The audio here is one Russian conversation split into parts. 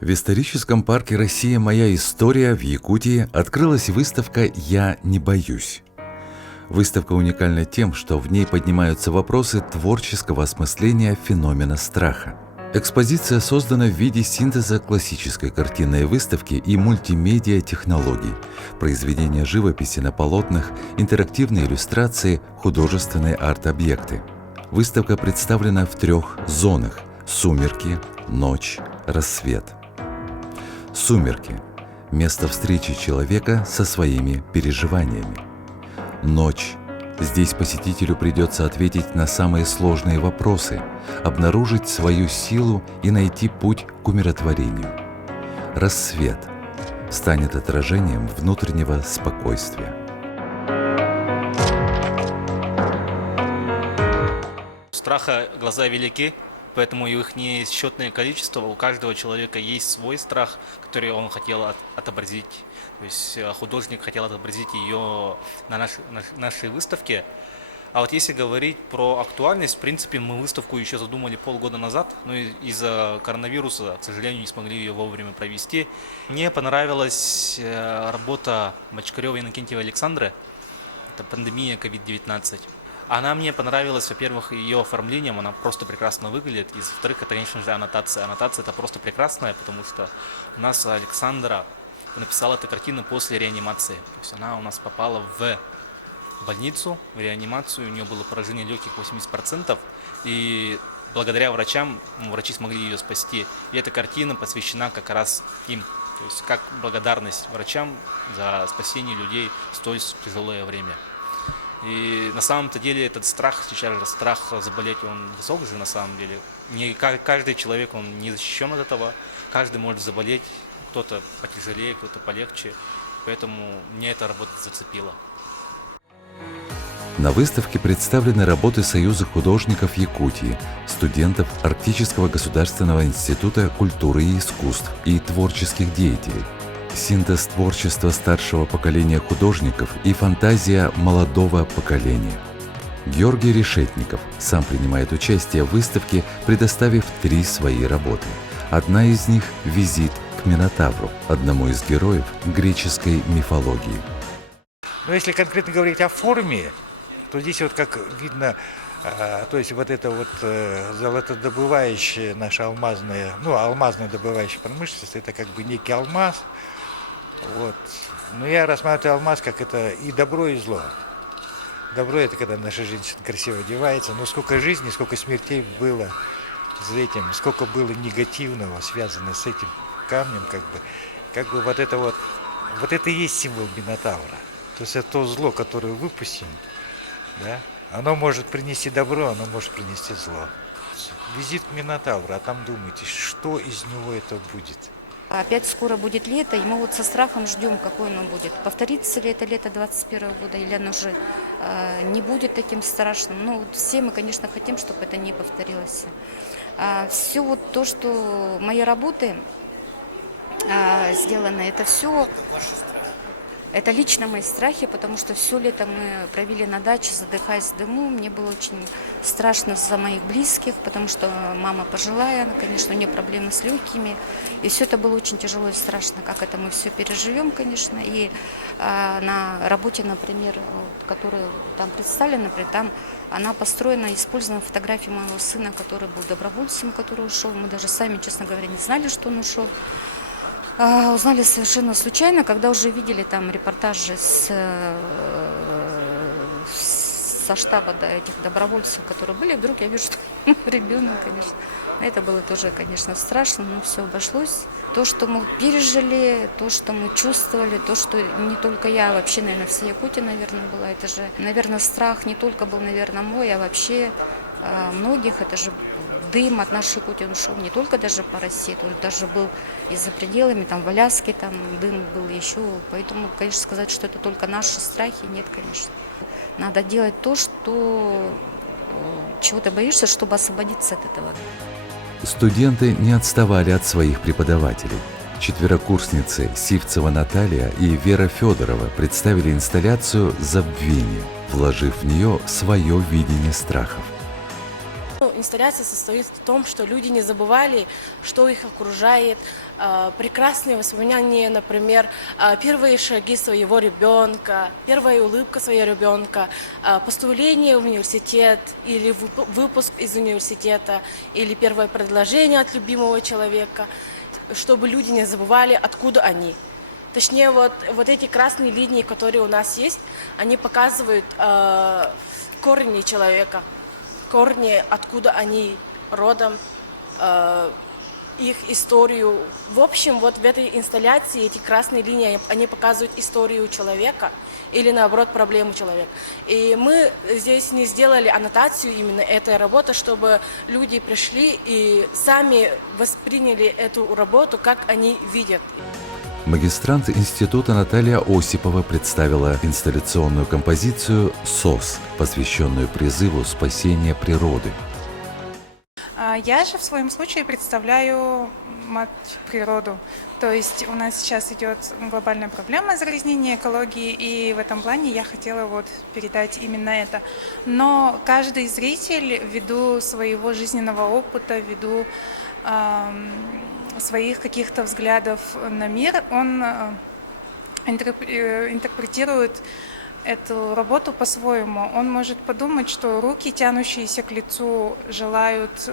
В историческом парке «Россия. Моя история» в Якутии открылась выставка «Я не боюсь». Выставка уникальна тем, что в ней поднимаются вопросы творческого осмысления феномена страха. Экспозиция создана в виде синтеза классической картинной выставки и мультимедиа-технологий, произведения живописи на полотнах, интерактивные иллюстрации, художественные арт-объекты. Выставка представлена в 3 зонах – сумерки, ночь, рассвет. Сумерки – место встречи человека со своими переживаниями. Ночь. Здесь посетителю придется ответить на самые сложные вопросы, обнаружить свою силу и найти путь к умиротворению. Рассвет станет отражением внутреннего спокойствия. Страха глаза велики, поэтому их несчетное количество. У каждого человека есть свой страх, который он хотел отобразить. То есть художник хотел отобразить ее на нашей выставке. А вот если говорить про актуальность, в принципе, мы выставку еще задумали полгода назад, но из-за коронавируса, к сожалению, не смогли ее вовремя провести. Мне понравилась работа Мочкарева Иннокентия Александры. Это пандемия COVID-19. Она мне понравилась, во-первых, ее оформлением, она просто прекрасно выглядит, и во-вторых, это, конечно же, аннотация. Аннотация это просто прекрасная, потому что у нас Александра написала эту картину после реанимации. То есть она у нас попала в больницу, в реанимацию, у нее было поражение легких 80%, и благодаря врачам, врачи смогли ее спасти. И эта картина посвящена как раз им, то есть как благодарность врачам за спасение людей в столь тяжелое время. И на самом-то деле этот страх, сейчас же страх заболеть, он высок же на самом деле. Не каждый человек, он не защищен от этого, каждый может заболеть, кто-то потяжелее, кто-то полегче, поэтому мне эта работа зацепила. На выставке представлены работы Союза художников Якутии, студентов Арктического государственного института культуры и искусств и творческих деятелей. Синтез творчества старшего поколения художников и фантазия молодого поколения. Георгий Решетников сам принимает участие в выставке, предоставив 3 свои работы. Одна из них – «Визит к Минотавру», одному из героев греческой мифологии. Но если конкретно говорить о форме, то здесь вот как видно, то есть вот это вот золотодобывающая наша алмазная, алмазная добывающая промышленность, это как бы некий алмаз. Вот. Но я рассматриваю алмаз как это и добро, и зло. Добро это когда наша женщина красиво одевается, но сколько жизни, сколько смертей было за этим, сколько было негативного, связано с этим камнем, как бы вот это и есть символ Минотавра. То есть это то зло, которое выпустим, да, оно может принести добро, оно может принести зло. Визит к Минотавру, а там думайте, что из него это будет. Опять скоро будет лето, и мы вот со страхом ждем, какое оно будет. Повторится ли это лето 2021 года, или оно уже не будет таким страшным. Ну, все мы, конечно, хотим, чтобы это не повторилось. Все вот то, что мои работы сделаны, это все... Это лично мои страхи, потому что все лето мы провели на даче, задыхаясь в дыму. Мне было очень страшно за моих близких, потому что мама пожилая, конечно, у нее проблемы с легкими. И все это было очень тяжело и страшно, как это мы все переживем, конечно. И на работе, например, которая там представлена, например, там она построена, использована фотографии моего сына, который был добровольцем, который ушел. Мы даже сами, честно говоря, не знали, что он ушел. Узнали совершенно случайно, когда уже видели там репортажи со штаба этих добровольцев, которые были. Вдруг я вижу, что ребенок, конечно. Это было тоже, конечно, страшно, но все обошлось. То, что мы пережили, то, что мы чувствовали, то, что не только я, а вообще, наверное, вся Якутия, наверное, была. Это же, наверное, страх не только был, наверное, мой, а вообще многих. Это же дым от нашей Якутии, он шел не только даже по России, он даже был и за пределами, там в Аляске там дым был еще. Поэтому, конечно, сказать, что это только наши страхи, нет, конечно. Надо делать то, чего ты боишься, чтобы освободиться от этого. Студенты не отставали от своих преподавателей. Четверокурсницы Сивцева Наталья и Вера Федорова представили инсталляцию «Забвение», вложив в нее свое видение страхов. инсталляция состоит в том, что люди не забывали, что их окружает, прекрасные воспоминания, например, первые шаги своего ребенка, первая улыбка своего ребенка, поступление в университет или выпуск из университета, или первое предложение от любимого человека, чтобы люди не забывали, откуда они. Точнее, вот эти красные линии, которые у нас есть, они показывают корни человека, корни, откуда они родом, их историю. В общем, вот в этой инсталляции эти красные линии, они показывают историю человека или, наоборот, проблему человека. И мы здесь не сделали аннотацию именно этой работы, чтобы люди пришли и сами восприняли эту работу, как они видят. Магистрант института Наталья Осипова представила инсталляционную композицию «СОС», посвященную призыву спасения природы. Я же в своем случае представляю мать природу. То есть у нас сейчас идет глобальная проблема загрязнения экологии, и в этом плане я хотела передать именно это. Но каждый зритель, ввиду своего жизненного опыта, ввиду своих каких-то взглядов на мир, он интерпретирует эту работу по-своему. Он может подумать, что руки, тянущиеся к лицу, желают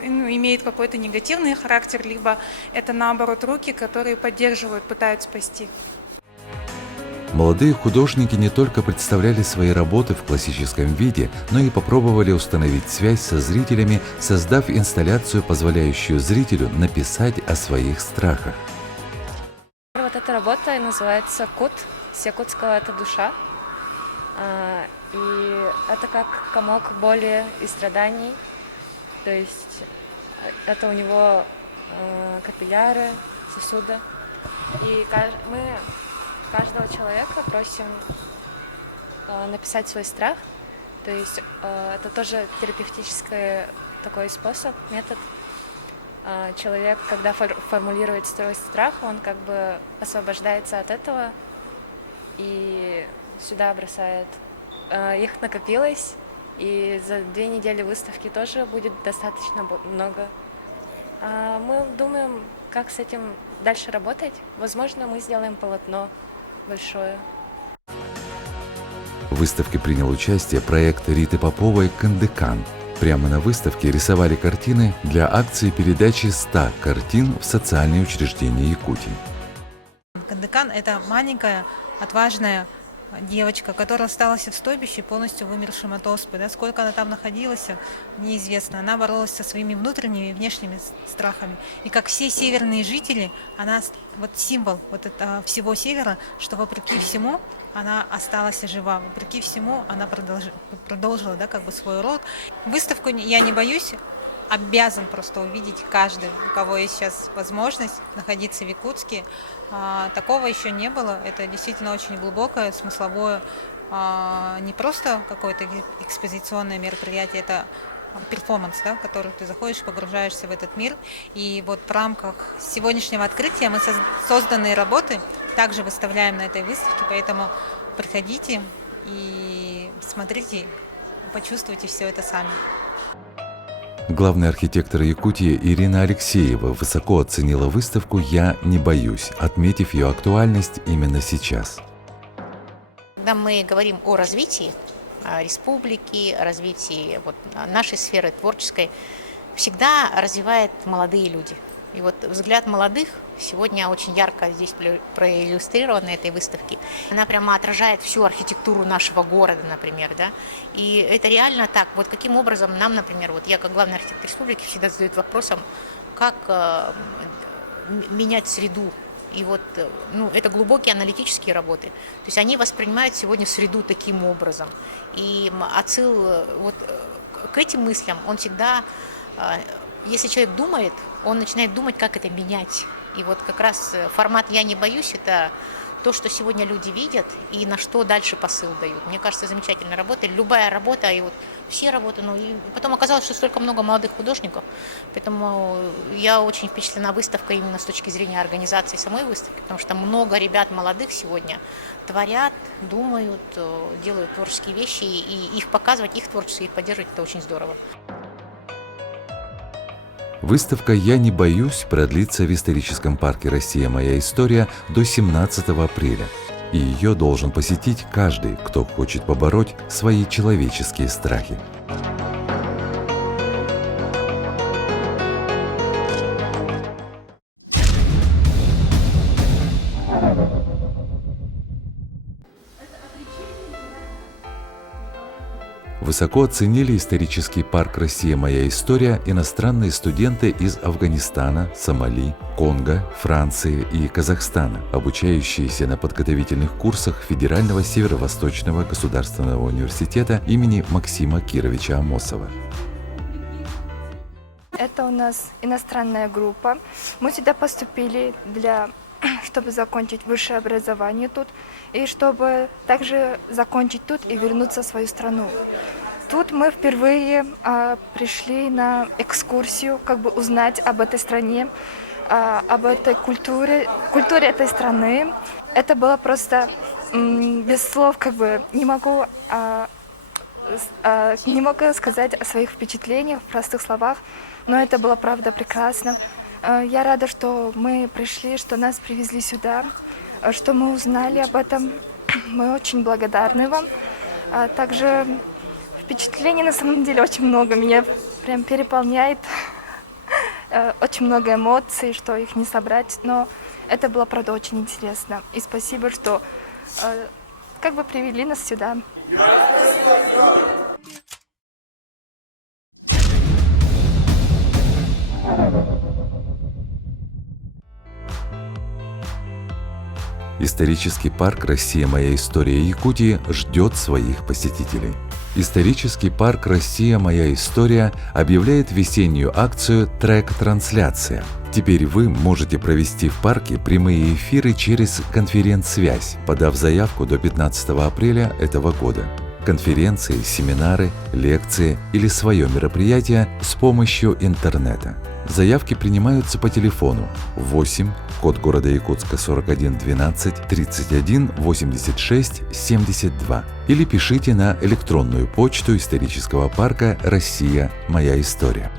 имеют какой-то негативный характер, либо это наоборот руки, которые поддерживают, пытаются спасти. Молодые художники не только представляли свои работы в классическом виде, но и попробовали установить связь со зрителями, создав инсталляцию, позволяющую зрителю написать о своих страхах. Вот эта работа называется «Кут». С якутского это душа. И это как комок боли и страданий. То есть это у него капилляры, сосуды. И мы каждого человека просим написать свой страх. То есть это тоже терапевтический такой способ, метод. Человек, когда формулирует свой страх, он как бы освобождается от этого и сюда бросает. Их накопилось, и за 2 недели выставки тоже будет достаточно много. Мы думаем, как с этим дальше работать. Возможно, мы сделаем полотно большое. В выставке принял участие проект Риты Поповой «Кандыкан». Прямо на выставке рисовали картины для акции передачи 100 картин в социальные учреждения Якутии. Кандыкан – это маленькая, отважная девочка, которая осталась в стойбище, полностью вымершим от оспы. Да? Сколько она там находилась, неизвестно. Она боролась со своими внутренними и внешними страхами. И как все северные жители, она символ всего севера, что вопреки всему она осталась жива. Вопреки всему она продолжила свой род. Выставку «Я не боюсь» обязан просто увидеть каждый, у кого есть сейчас возможность находиться в Якутске. Такого еще не было. Это действительно очень глубокое, смысловое, не просто какое-то экспозиционное мероприятие, это перформанс, в который ты заходишь, погружаешься в этот мир. И в рамках сегодняшнего открытия мы созданные работы также выставляем на этой выставке, поэтому приходите и смотрите, почувствуйте все это сами. Главный архитектор Якутии Ирина Алексеева высоко оценила выставку «Я не боюсь», отметив ее актуальность именно сейчас. Когда мы говорим о развитии республики, о развитии нашей сферы творческой, всегда развивают молодые люди. И взгляд молодых сегодня очень ярко здесь проиллюстрирован на этой выставке. Она прямо отражает всю архитектуру нашего города, например, да. И это реально так. Каким образом нам, например, я как главный архитектор республики всегда задают вопросом, как менять среду. И это глубокие аналитические работы. То есть они воспринимают сегодня среду таким образом. И отсыл к этим мыслям, он всегда, если человек думает, он начинает думать, как это менять. И как раз формат «Я не боюсь» – это то, что сегодня люди видят и на что дальше посыл дают. Мне кажется, замечательная работа. Любая работа, и все работы. И потом оказалось, что столько много молодых художников. Поэтому я очень впечатлена выставкой именно с точки зрения организации самой выставки, потому что много ребят молодых сегодня творят, думают, делают творческие вещи, и их показывать, их творчество, их поддерживать – это очень здорово. Выставка «Я не боюсь» продлится в историческом парке «Россия. Моя история» до 17 апреля. И ее должен посетить каждый, кто хочет побороть свои человеческие страхи. Высоко оценили исторический парк «Россия. Моя история» иностранные студенты из Афганистана, Сомали, Конго, Франции и Казахстана, обучающиеся на подготовительных курсах Федерального Северо-Восточного государственного университета имени Максима Кировича Амосова. Это у нас иностранная группа. Мы сюда поступили чтобы закончить высшее образование тут, и чтобы также закончить тут и вернуться в свою страну. Тут мы впервые пришли на экскурсию, как бы узнать об этой стране, об этой культуре этой страны. Это было просто без слов, как бы не могу сказать о своих впечатлениях в простых словах, но это было правда прекрасно. Я рада, что мы пришли, что нас привезли сюда, что мы узнали об этом. Мы очень благодарны вам. Также впечатлений на самом деле очень много. Меня прям переполняет. Очень много эмоций, что их не собрать. Но это было, правда, очень интересно. И спасибо, что как бы привели нас сюда. Исторический парк «Россия. Моя история» Якутии ждет своих посетителей. Исторический парк «Россия. Моя история» объявляет весеннюю акцию «Трек-трансляция». Теперь вы можете провести в парке прямые эфиры через конференц-связь, подав заявку до 15 апреля этого года. Конференции, семинары, лекции или свое мероприятие с помощью интернета. Заявки принимаются по телефону 8, код города Якутска 41 12 31 86 72 или пишите на электронную почту исторического парка «Россия. Моя история».